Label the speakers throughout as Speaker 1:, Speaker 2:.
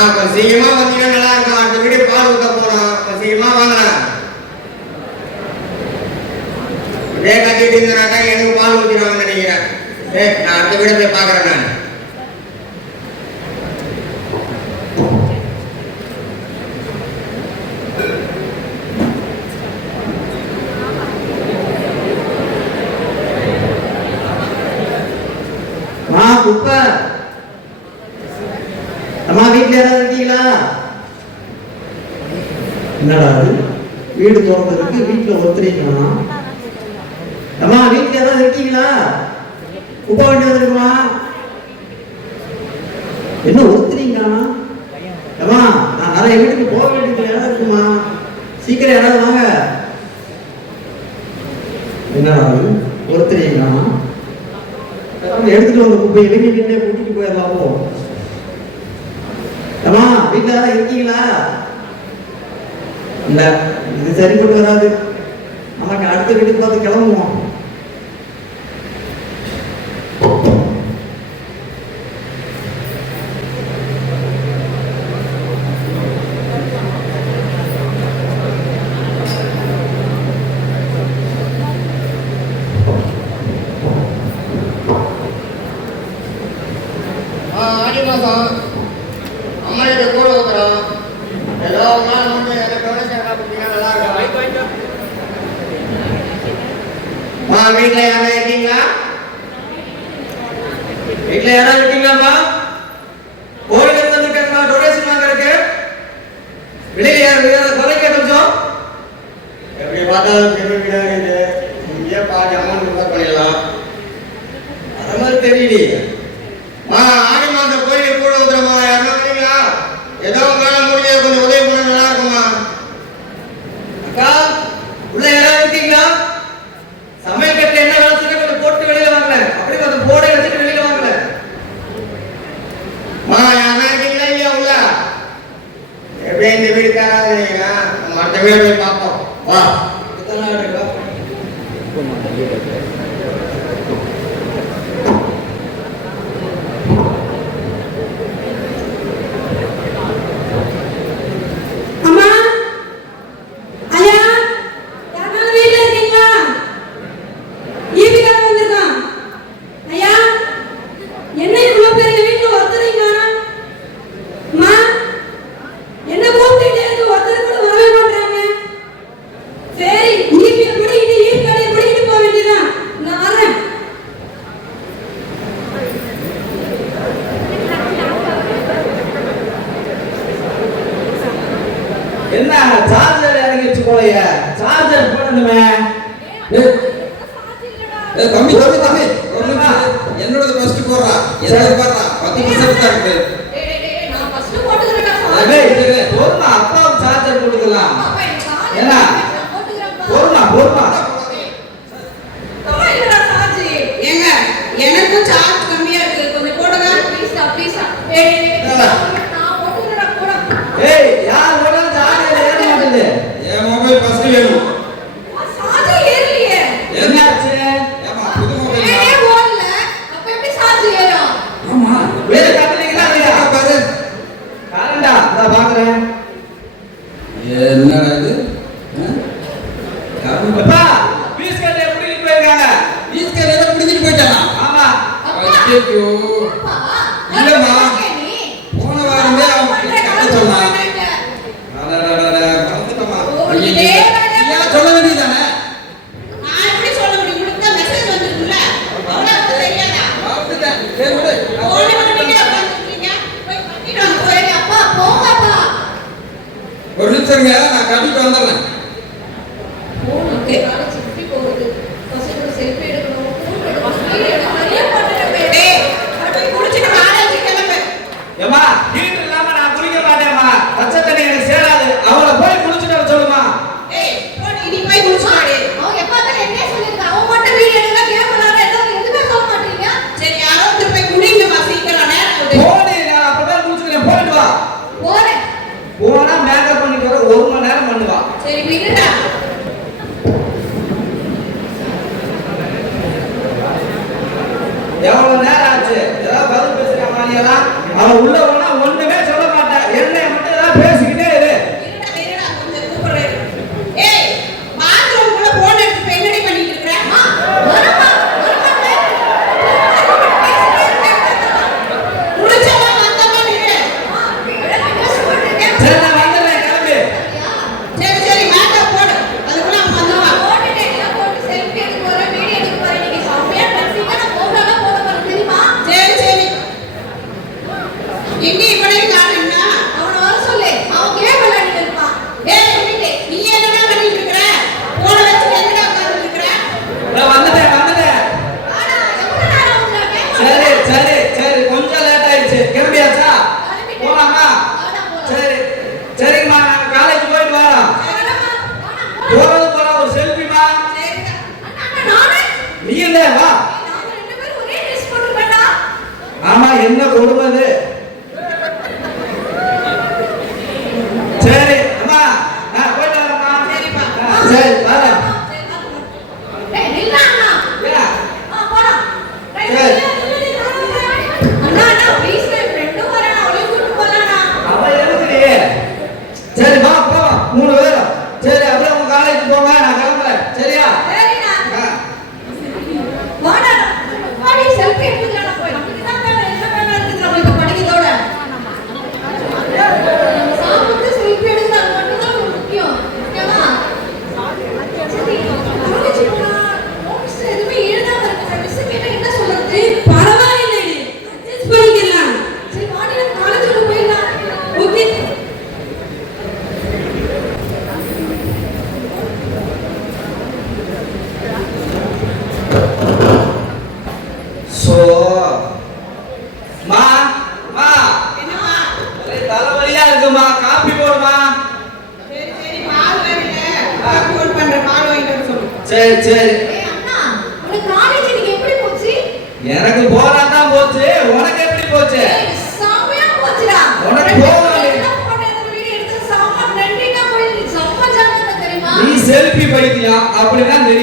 Speaker 1: ஆனா இப்ப வந்தீங்கன்னா நல்லா இருக்கும். அடுத்த வீடு பால் ஊத்த போனோம் இப்ப சீக்கிரமா வாங்கலாம். இதே கட்டிட்டு இருந்தாக்கா எனக்கு பால் ஊத்திடுவாங்கன்னு நினைக்கிறேன். ஏ நான் அடுத்த வீடு போய் பாக்குறேன் நான்.
Speaker 2: என்னடா அது? வீடு திறந்துருக்கு வீட்டில் ஒத்துறீங்களா அம்மா வீட்டில் ஏதாவது இருக்கீங்களா? உப்ப வண்டி இருக்குமா என்ன ஒத்துறீங்களா அம்மா நான் நிறைய வீட்டுக்கு போக வேண்டியது இடம் இருக்குமா? சீக்கிரம் இடம் வாங்க. என்னடா அது? ஒருத்தரீங்களா? எடுத்துட்டு வந்து குப்பை நின்று கூட்டிட்டு போயிடலாமோ அம்மா வீட்டில் இருக்கீங்களா? இல்லை இது சரிப்பட்டு வராது. நமக்கு அடுத்த வீட்டுக்கு பார்த்து கிளம்புவோம்.
Speaker 1: இதுல யாராவது இருக்கீங்களாமா ஒரு இடத்துல இருக்காங்களா டொனேஷன் வாங்குறதுக்கு. வெளியில யாரும் குறைக்க கொஞ்சம்.
Speaker 3: எப்படி
Speaker 2: பார்த்தா ఎప్పుడైంది వీడి
Speaker 4: కాదు మధ్య వేడి పాపం.
Speaker 2: వా
Speaker 4: ஐயோ. இல்லம்மா. போன வாரமே அவங்க கதை சொன்னா மறந்துட்டமா சொல்ல வேண்டியதானே ஒரு நிமிஷங்க நான் கட்டிட்டு வந்துடுறேன்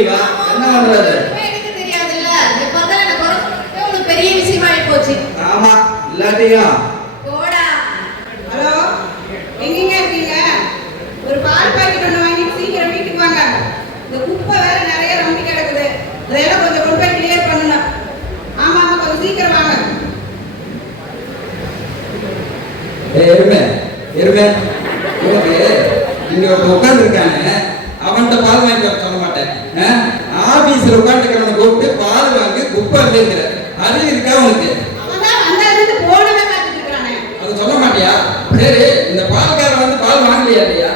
Speaker 3: தெரியவா? என்ன
Speaker 1: பண்றது?
Speaker 2: எனக்கு தெரியாதுல்ல. முதல்ல எனக்கு பெரிய விஷயமா போச்சு
Speaker 1: ஆமா இல்லாட்டியும்
Speaker 5: அறிவு இருக்கா உனக்கு அது சொல்ல மாட்டியா? சரி இந்த பால்கார வந்து பால் வாங்கலையா இல்லையா?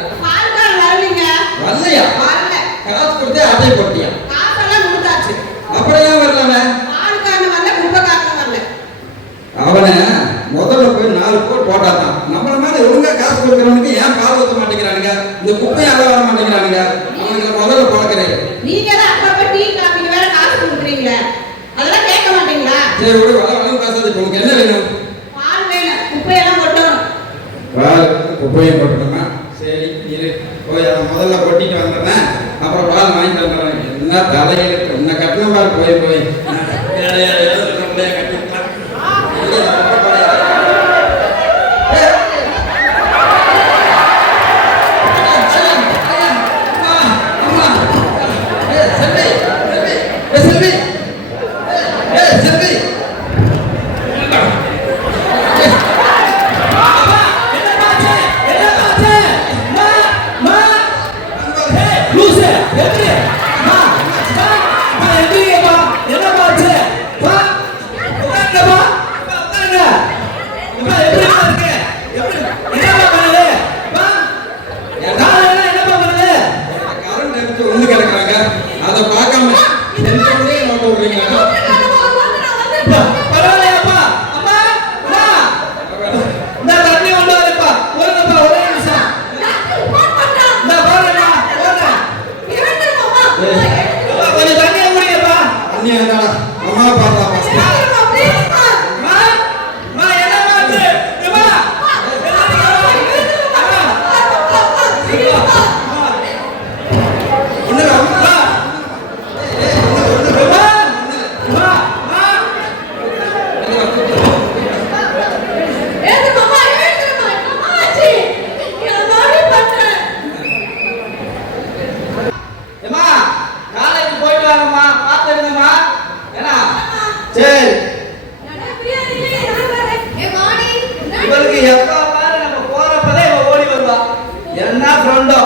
Speaker 5: வரலையா? காசு கொடுத்து அதே போட்டியா? அப்புறம் ஏன் வரலாம? அவனை முதல்ல போய் நாலு கோட் போட்டாதான். நம்மள மாதிரி ஒழுங்கா காசு கொடுக்கறவனுக்கு ஏன் பால் ஊற்ற மாட்டேங்கிறானுங்க? இந்த குப்பையை அள வர மாட்டேங்கிறானுங்க. சரி விடு வள வள பேசாத என்ன வேணும்?
Speaker 4: பால் வேணும்.
Speaker 5: சரி இரு. போய் அதை முதல்ல கொட்டிட்டு அப்புறம் பால் வாங்கிட்டு வந்துடுறேன். என்ன தலையில் உன்னை கட்டணம் பார் போய் போய்.
Speaker 1: 해, 루세, 애들이, 나, 나,
Speaker 3: 나, 애들이.
Speaker 5: Ini 们
Speaker 1: 把 எப்ப பாரு நம்ம போறப்பதான் இவன் ஓடி வருவான் என்ன ஃப்ரெண்டோ?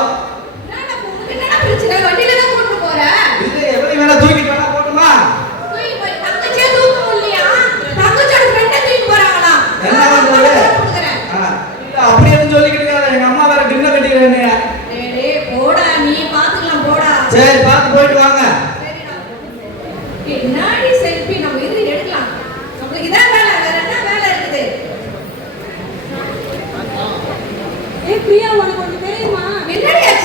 Speaker 3: உனக்கு ஒன்று தெரியுமா?
Speaker 5: என்னடி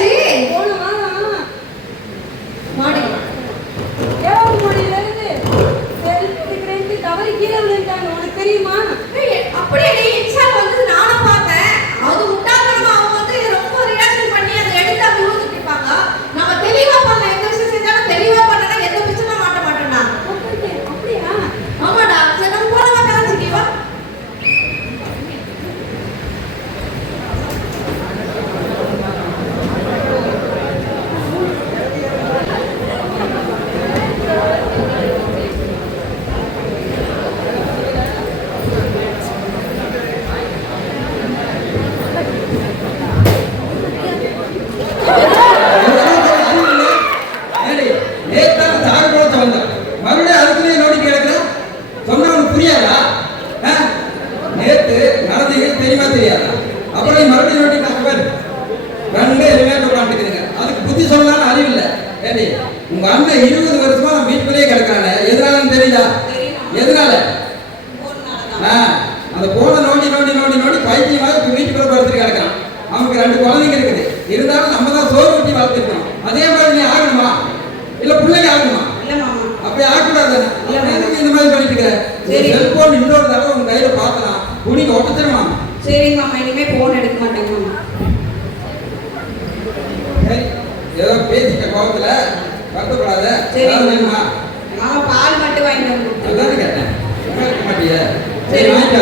Speaker 4: எதனால? அந்த போனை நோண்டி நோண்டி நோண்டி நோண்டி பைத்தியமாக வீட்டுக்குள்ள படுத்துட்டு கிடக்கிறான். அவனுக்கு ரெண்டு குழந்தைங்க இருக்குது. இருந்தாலும் நம்ம தான் சோறு ஊட்டி வளர்த்துருக்கோம் அதே மாதிரி நீ ஆகணுமா? இல்லை பிள்ளைங்க ஆகணுமா? அப்ப ஆகக்கூடாது இந்த மாதிரி பண்ணிட்டு இருக்கிற செல்போன் இன்னொரு தடவை உங்க கையில பாக்கலாம் துணிக்கு ஒட்டத்திருமா
Speaker 5: சரிங்க மாமா இனிமே போன் எடுக்க மாட்டேங்க
Speaker 4: ஏதோ பேசிட்ட கோபத்துல வருத்தப்படாத.
Speaker 5: சரி. பால் மட்டும் வாங்கிட்டு வந்து
Speaker 4: அதான் கேட்டேன் சரி. வாங்கிட்டு